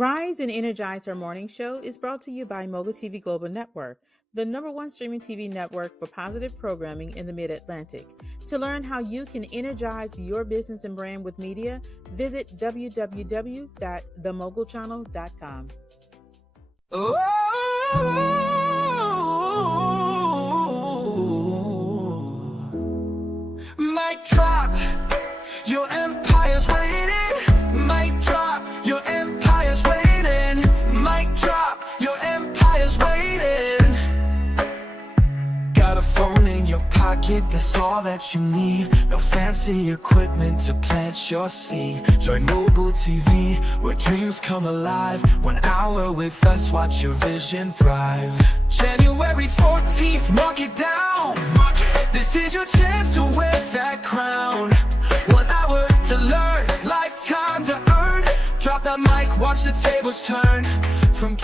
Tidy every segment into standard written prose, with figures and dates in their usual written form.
Rise and Energize Her Morning Show is brought to you by Mogul TV Global Network, the #1 streaming TV network for positive programming in the Mid-Atlantic. To learn how you can energize your business and brand with media, visit www.themogulchannel.com. Mic drop, your empire's waiting. Mic drop, your empire's waiting. Mic drop, your empire's waiting. Got a phone in your pocket, that's all that you need. No fancy equipment to plant your seed. Join Mogul TV, where dreams come alive. 1 hour with us, watch your vision thrive. January 14th, mark it down. This is your chance to wear that crown. 1 hour to learn, lifetime to earn. Drop that mic, watch the tables turn. From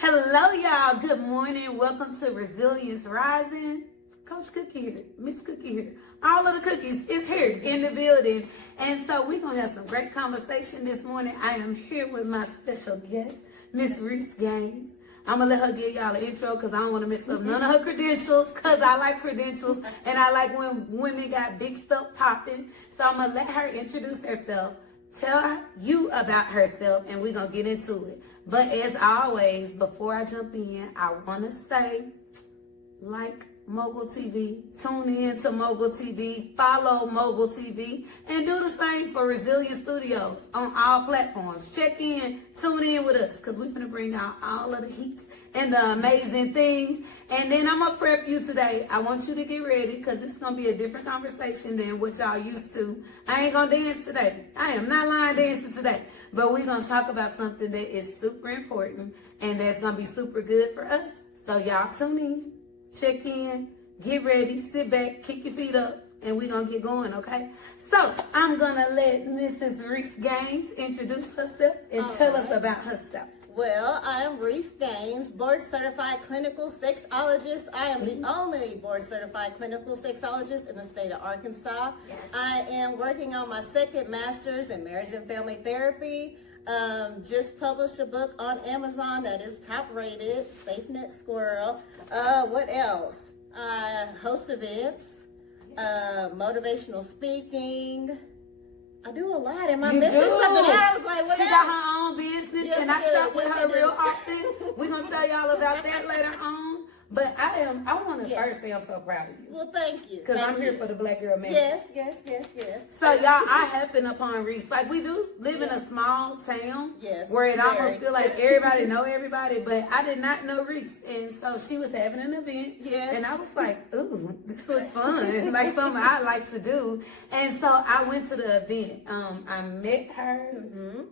Hello, y'all. Good morning. Welcome to Resilience Rising. Coach Cookie here, Miss Cookie here. All of the cookies is here in the building. And so we're going to have some great conversation this morning. I am here with my special guest, Miss Reese Gaines. I'm going to let her give y'all an intro because I don't want to mess up none of her credentials, because I like credentials and I like when women got big stuff popping. So I'm going to let her introduce herself, tell you about herself, and we're going to get into it. But as always, before I jump in, I want to say, like Mogul TV, tune in to Mogul TV, follow Mogul TV, and do the same for Resilience Studios on all platforms. Check in, tune in with us, because we're going to bring out all of the heats and the amazing things. And then I'm going to prep you today. I want you to get ready, because it's going to be a different conversation than what y'all used to. I ain't going to dance today. I am not line dancing today. But we're going to talk about something that is super important and that's going to be super good for us. So y'all tune in, check in, get ready, sit back, kick your feet up, and we're going to get going, okay? So I'm going to let Mrs. Reese Gaines introduce herself and tell us about herself. Well, I am Reese Gaines, board certified clinical sexologist. I am the only board certified clinical sexologist in the state of Arkansas. Yes. I am working on my second master's in marriage and family therapy. Just published a book on Amazon that is top rated, SafeNet Squirrel. What else? I host events, motivational speaking. I do a lot. Am I missing something? I was like, what She else? got her own business, Yes, and I I do. shop with Yes, her I do. real often. We're going to tell y'all about that later on. But I want to Yes. first say I'm so proud of you, Well, thank you. because Thank I'm here you. for the Black Girl Man. Yes. So y'all, I happen upon Reese. Like, we do live in a small town, Yes, where it very. almost feel like everybody know everybody, but I did not know Reese. And so she was having an event, Yes. and I was like, ooh, this looks fun, like something I like to do. And so I went to the event. I met her,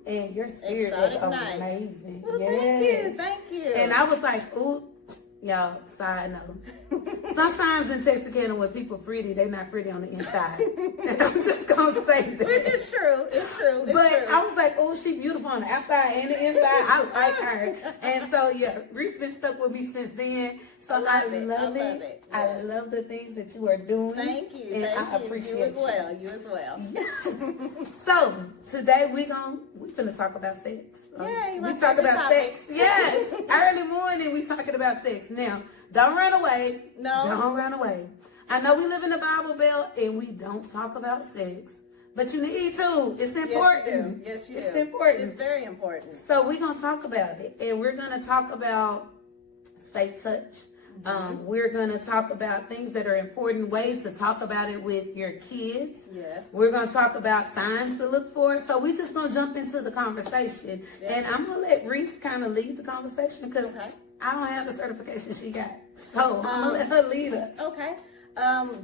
and your spirit Exotic was night. amazing. Well, Yes. thank you. And I was like, ooh, y'all, side note. Sometimes in Texarkana, when people pretty, they not pretty on the inside. And I'm just going to say that. Which is true. It's true. It's But true. I was like, oh, she beautiful on the outside and the inside. I like her. And so, yeah, Reese been stuck with me since then. So I love it. I Yes. love the things that you are doing. Thank you. And Thank I you. appreciate You as well. You as well. Yes. So today we finna talk about sex. Yay, my we talk favorite about topic. sex. Yes. Early morning we talking about sex. Now, don't run away. No. Don't run away. I know we live in the Bible Belt and we don't talk about sex, but you need to. It's important. Yes, you do. It's important. It's very important. So we're gonna talk about it, and we're gonna talk about safe touch. We're gonna talk about things that are important, ways to talk about it with your kids. Yes. We're gonna talk about signs to look for. So we're just gonna jump into the conversation, and I'm gonna let Reese kind of lead the conversation because Okay. I don't have the certification she got. So I'm gonna let her lead us. Okay.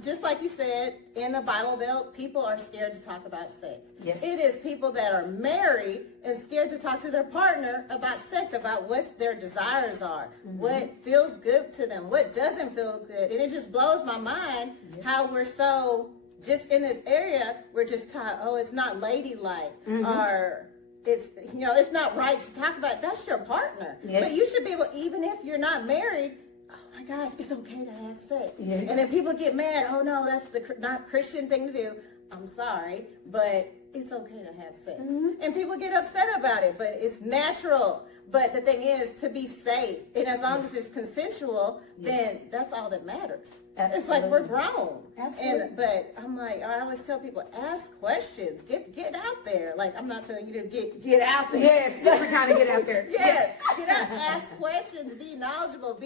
Just like you said, in the Bible Belt, people are scared to talk about sex. Yes. It is people that are married and scared to talk to their partner about sex, about what their desires are, what feels good to them, what doesn't feel good. And it just blows my mind how we're so, just in this area, we're just taught, oh, it's not ladylike, or it's, it's not right to talk about it. That's your partner. Yes. But you should be able, even if you're not married, oh my gosh, it's okay to have sex. Yes. And then people get mad, oh no, that's the not Christian thing to do. I'm sorry, but it's okay to have sex. And people get upset about it, but it's natural. But the thing is to be safe. And as long as it's consensual, then that's all that matters. Absolutely. It's like we're grown. Absolutely. But I'm like, I always tell people, ask questions. Get out there. Like, I'm not telling you to get out there. Yes, different kind of get out there. Yes. Get out, ask questions, be knowledgeable,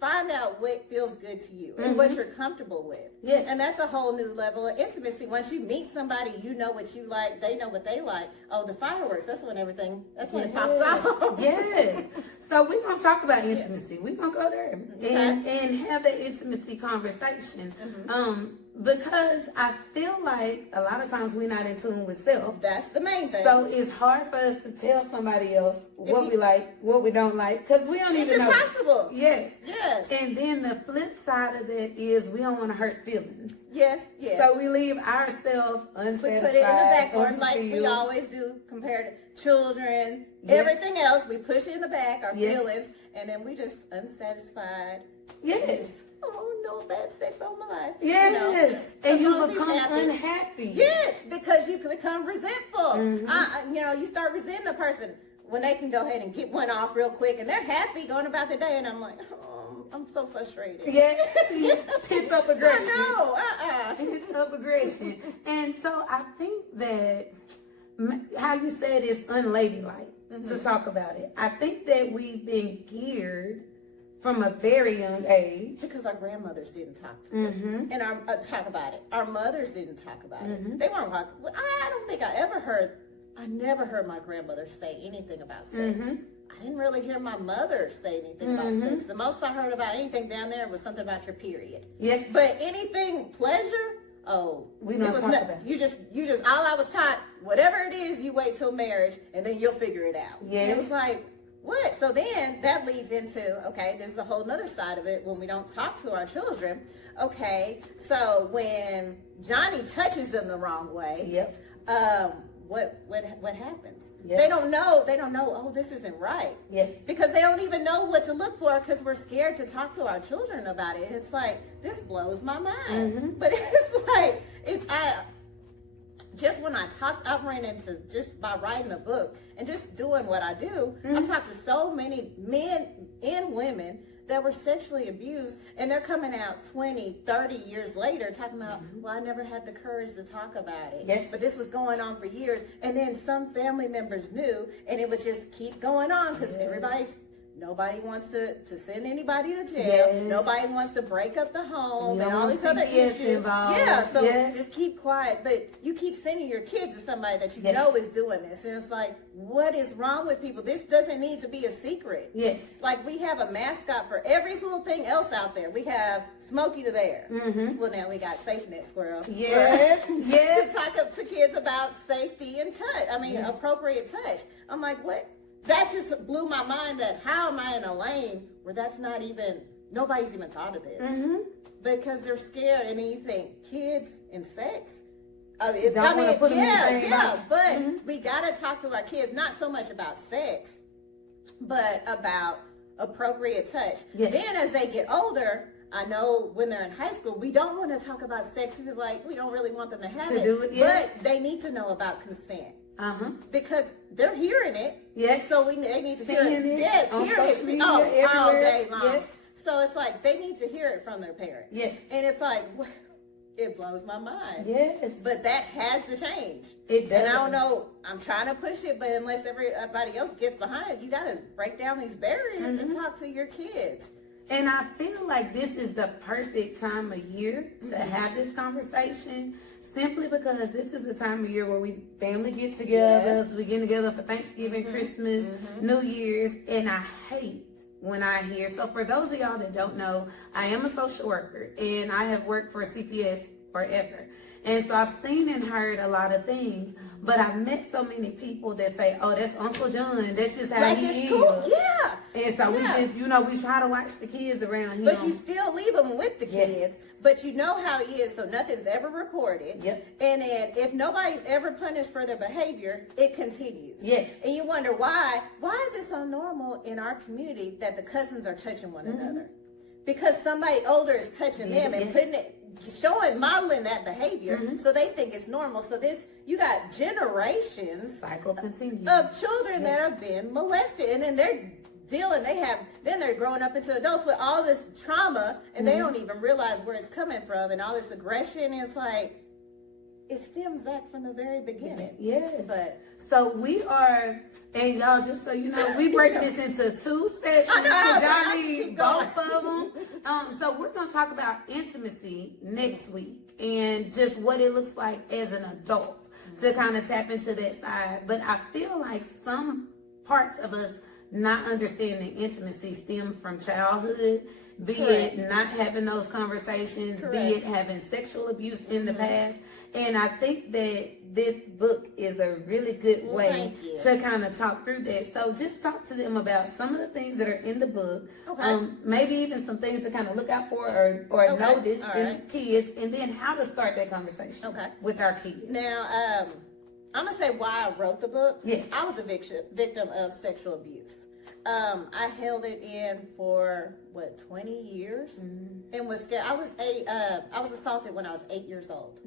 find out what feels good to you and what you're comfortable with. Yes. And that's a whole new level of intimacy. Once you meet somebody, you know what you like, they know what they like. Oh, the fireworks, that's when it pops off. Yes. So we're going to talk about intimacy. We're going to go there and have that intimacy conversation. Because I feel like a lot of times we're not in tune with self. That's the main thing. So it's hard for us to tell somebody else what we like, what we don't like, because we don't even know. It's impossible. Yes. Yes. And then the flip side of that is we don't want to hurt feelings. Yes, yes. So we leave ourselves unsatisfied. We put it in the background like we unfulfilled. always do compared to children, Yes. everything else. We push it in the back, our Yes. feelings, and then we just unsatisfied. Yes. Oh, no bad sex all my life. Yes. You know, And as you long as he's become happy. unhappy. Yes, because you can become resentful. You start resenting the person when they can go ahead and get one off real quick, and they're happy going about their day, and I'm like, oh, I'm so frustrated. Yes. Pits up aggression. I know. Pits up aggression. And so I think that how you said it's unladylike to talk about it. I think that we've been geared from a very young age. Because our grandmothers didn't talk to it. And talk about it. Our mothers didn't talk about it. They weren't talking. I don't think I never heard my grandmother say anything about sex. I didn't really hear my mother say anything about sex. The most I heard about anything down there was something about your period. Yes. But anything pleasure, we don't talk about it. You just all I was taught, whatever it is, you wait till marriage and then you'll figure it out. Yes. It was like, what? So then that leads into, okay, this is a whole nother side of it when we don't talk to our children. Okay, so when Johnny touches them the wrong way, what happens? Yes. They don't know, oh, this isn't right. Yes. Because they don't even know what to look for because we're scared to talk to our children about it. It's like, this blows my mind. But it's like, just when I've ran into, just by writing a book and just doing what I do, I've talked to so many men and women that were sexually abused, and they're coming out 20, 30 years later talking about, well, I never had the courage to talk about it. Yes. But this was going on for years, and then some family members knew, and it would just keep going on because nobody wants to send anybody to jail. Yes. Nobody wants to break up the home and all want these other CPS issues. involved. Yeah, so Yes. just keep quiet. But you keep sending your kids to somebody that you Yes. know is doing this. And it's like, what is wrong with people? This doesn't need to be a secret. Yes. Like, we have a mascot for every little thing else out there. We have Smokey the Bear. Well, now we got SafeNet Squirrel. Yes. Yes. To talk up to kids about safety and touch. I mean, appropriate touch. I'm like, what? That just blew my mind that how am I in a lane where nobody's even thought of this. Because they're scared, and then you think, kids and sex? But we gotta talk to our kids, not so much about sex, but about appropriate touch. Yes. Then as they get older, I know when they're in high school, we don't want to talk about sex because we don't really want them to have it. But they need to know about consent. Because they're hearing it. Yes. So they need to hear it. Yes, on hear social it media, all everywhere. day long. Yes. So it's like they need to hear it from their parents. Yes. And it's like, it blows my mind. Yes. But that has to change. It does. And I don't know, I'm trying to push it, but unless everybody else gets behind it, you got to break down these barriers and talk to your kids. And I feel like this is the perfect time of year to have this conversation, simply because this is the time of year where we family get together, we get together for Thanksgiving, Christmas, New Year's, and I hate when I hear. So for those of y'all that don't know, I am a social worker, and I have worked for CPS forever. And so I've seen and heard a lot of things, but I've met so many people that say, oh, that's Uncle John. That's just how he is. Cool. Yeah. And so we just, we try to watch the kids around him. But you still leave them with the kids, but you know how he is, so nothing's ever reported. Yep. And then if nobody's ever punished for their behavior, it continues. Yes. And you wonder why is it so normal in our community that the cousins are touching one another? Because somebody older is touching them and putting it, modeling that behavior, so they think it's normal. So you got generations cycle continues of children that have been molested, and then they're growing up into adults with all this trauma, and they don't even realize where it's coming from, and all this aggression. And it's like it stems back from the very beginning. Yes. But so we are, and y'all, just so you know, we break this into 2 sessions because y'all need both of them. So we're going to talk about intimacy next week and just what it looks like as an adult to kind of tap into that side. But I feel like some parts of us not understanding intimacy stem from childhood, be it not having those conversations, be it having sexual abuse in the past. And I think that this book is a really good way to kind of talk through that. So just talk to them about some of the things that are in the book, maybe even some things to kind of look out for or notice in kids, and then how to start that conversation with our kids. Now, I'm going to say why I wrote the book. Yes. I was a victim of sexual abuse. I held it in for 20 years, and was scared. I was assaulted when I was 8 years old,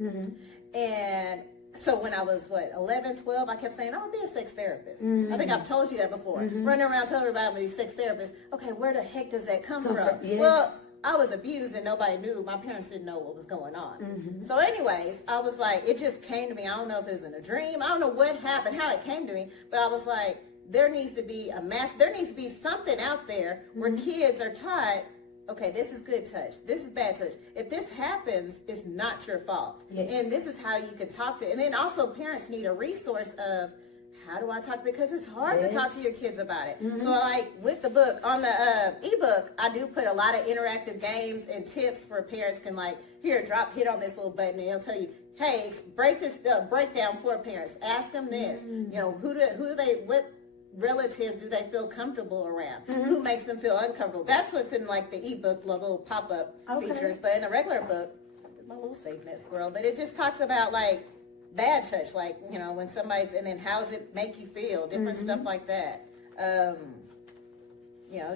and so when I was 11, 12, I kept saying I want to be a sex therapist. I think I've told you that before. Running around telling everybody I'm a sex therapist. Okay, where the heck does that come from? Yes. Well, I was abused and nobody knew. My parents didn't know what was going on. So anyways, I was like, it just came to me. I don't know if it was in a dream. I don't know what happened, how it came to me, but I was like, there needs to be there needs to be something out there where kids are taught, okay, this is good touch, this is bad touch. If this happens, it's not your fault. And this is how you can talk to, and then also parents need a resource of, how do I talk? Because it's hard to talk to your kids about it. So like with the book, on the ebook, I do put a lot of interactive games and tips where parents can hit on this little button and it'll tell you, hey, break down for parents. Ask them this, what relatives do they feel comfortable around? Who makes them feel uncomfortable? That's what's in like the ebook, the little pop-up features. But in the regular book, it's my little safe net squirrel, but it just talks about like bad touch, like, when somebody's, and then how does it make you feel, different stuff like that.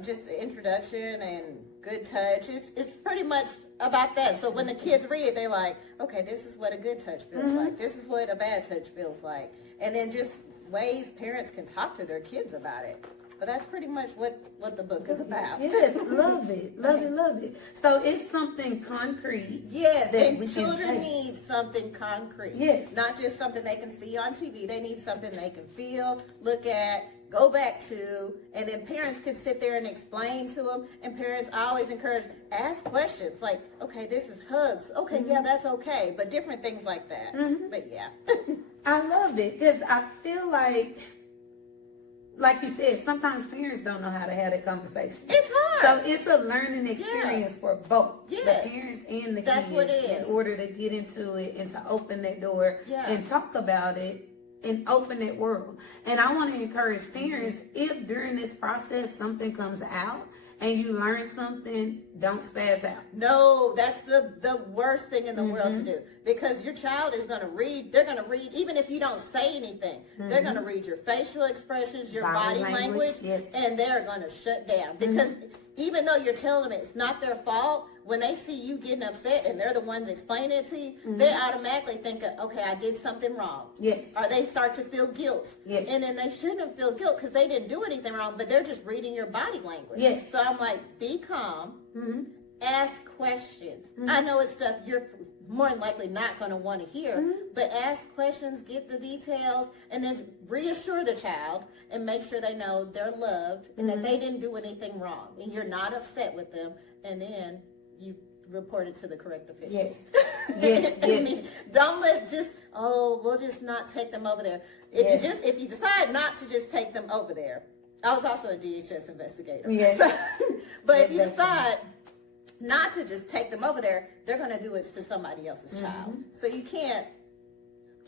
Just the introduction and good touch. It's pretty much about that. So when the kids read it, they're like, okay, this is what a good touch feels like. This is what a bad touch feels like. And then just ways parents can talk to their kids about it. But that's pretty much what the book is about. Yes, love it. Love it. So it's something concrete. Yes, and children need something concrete. Yes. Not just something they can see on TV. They need something they can feel, look at, go back to, and then parents can sit there and explain to them. And parents, I always encourage, ask questions. Like, okay, this is hugs. Okay, yeah, that's okay. But different things like that. But yeah. I love it because I feel like you said, sometimes parents don't know how to have that conversation. It's hard. So it's a learning experience for both the parents and the That's kids what it is. in order to get into it and to open that door and talk about it and open that world. And I want to encourage parents, if during this process something comes out and you learn something, don't spaz out. No, that's the worst thing in the world to do, because your child is going to read. They're going to read, even if you don't say anything. They're going to read your facial expressions, your body language, and they're going to shut down. Because even though you're telling them it's not their fault, when they see you getting upset and they're the ones explaining it to you, they automatically think, okay, I did something wrong. Yes. Or they start to feel guilt. Yes. And then they shouldn't feel guilt because they didn't do anything wrong, but they're just reading your body language. Yes. So I'm like, be calm, ask questions. I know it's stuff you're more than likely not going to want to hear, but ask questions, get the details, and then reassure the child and make sure they know they're loved and that they didn't do anything wrong and you're not upset with them, and then you report it to the correct officials. Yes. I mean, don't we'll just not take them over there. If you decide not to just take them over there, I was also a DHS investigator. Yes. So, but if you decide, not to just take them over there. They're going to do it to somebody else's child. So you can't,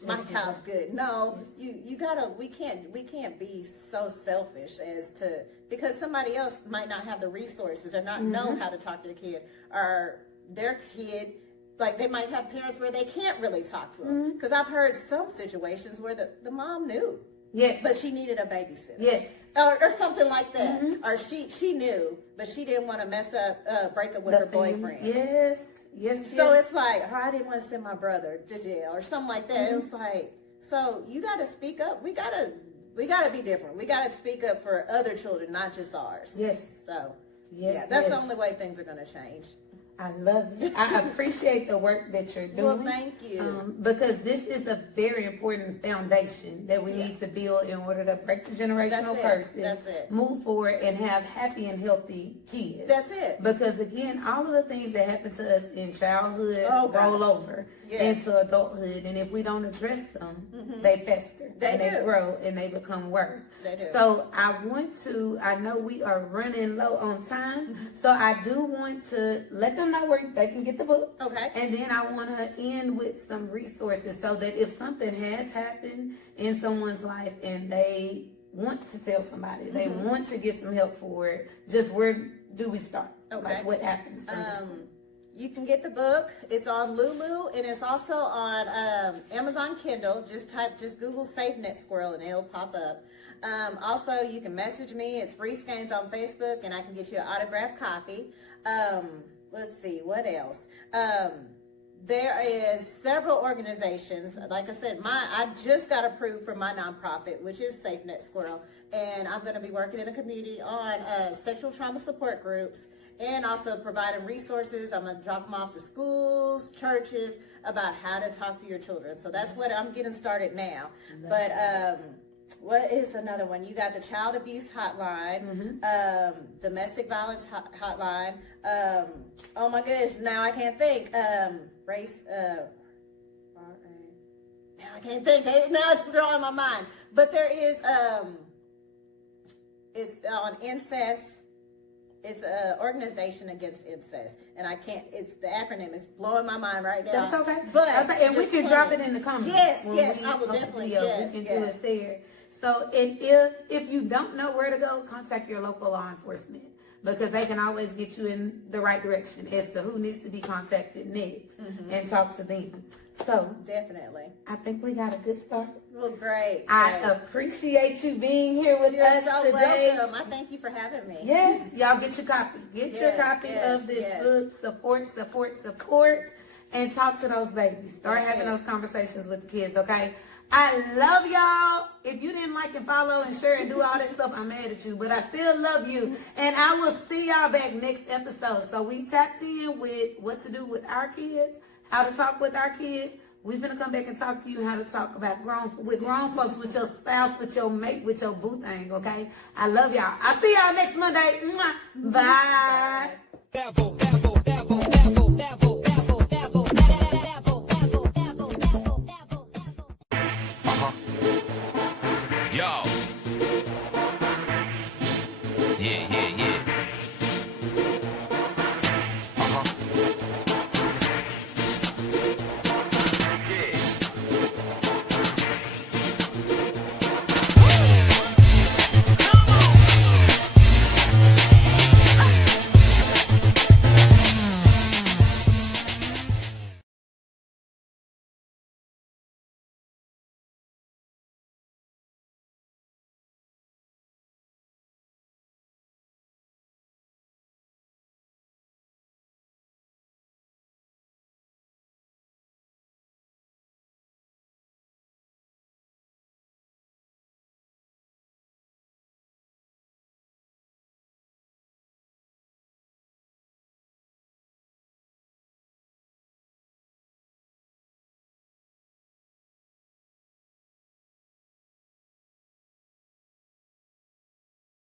my child's good. No, you gotta, we can't be so selfish as to, because somebody else might not have the resources or not know how to talk to the kid, or their kid, like they might have parents where they can't really talk to them. Because I've heard some situations where the mom knew. Yes. But she needed a babysitter. Yes. Or something like that. Or she knew, but she didn't want to break up with her boyfriend. Yes. Yes. So it's like, oh, I didn't want to send my brother to jail or something like that. It's like, so you got to speak up. We got to be different. We got to speak up for other children, not just ours. Yes. So, that's the only way things are going to change. I love it. I appreciate the work that you're doing. Well, thank you. Because this is a very important foundation that we need to build in order to break the generational curses, move forward, and have happy and healthy kids. That's it. Because again, all of the things that happen to us in childhood roll over into adulthood, and if we don't address them, they fester they grow and they become worse. So I know we are running low on time, so I do want to let them know where they can get the book. Okay. And then I want to end with some resources so that if something has happened in someone's life and they want to tell somebody, they want to get some help for it, just where do we start? Okay. Like what happens from this point? You can get the book. It's on Lulu, and it's also on Amazon Kindle. Just Google SafeNet Squirrel and it'll pop up. Also, you can message me. It's Reese Gaines on Facebook, and I can get you an autographed copy. Let's see, what else? There is several organizations. Like I said, I just got approved for my nonprofit, which is SafeNet Squirrel, and I'm going to be working in the community on sexual trauma support groups, and also providing resources. I'm going to drop them off to schools, churches, about how to talk to your children. So that's what I'm getting started now. But what is another one? You got the child abuse hotline, domestic violence hotline. Oh my gosh, now I can't think. Race. Now I can't think. Now it's drawing my mind. But there is. It's on incest. It's an organization against incest, and I can't. It's the acronym is blowing my mind right now. That's okay. But and we can drop it in the comments. Yes, I will definitely. Yes, we can do it there. So, and if you don't know where to go, contact your local law enforcement, because they can always get you in the right direction as to who needs to be contacted next and talk to them. So definitely, I think we got a good start. Well, great. I appreciate you being here with us today. Welcome. I thank you for having me. Yes, y'all get your copy. Get your copy of this book. Support, and talk to those babies. Start having those conversations with the kids. Okay. I love y'all. If you didn't like and follow and share and do all that stuff, I'm mad at you. But I still love you. And I will see y'all back next episode. So we tapped in with what to do with our kids, how to talk with our kids. We're going to come back and talk to you how to talk about grown folks, with your spouse, with your mate, with your boo thing, okay? I love y'all. I'll see y'all next Monday. Bye. Bye.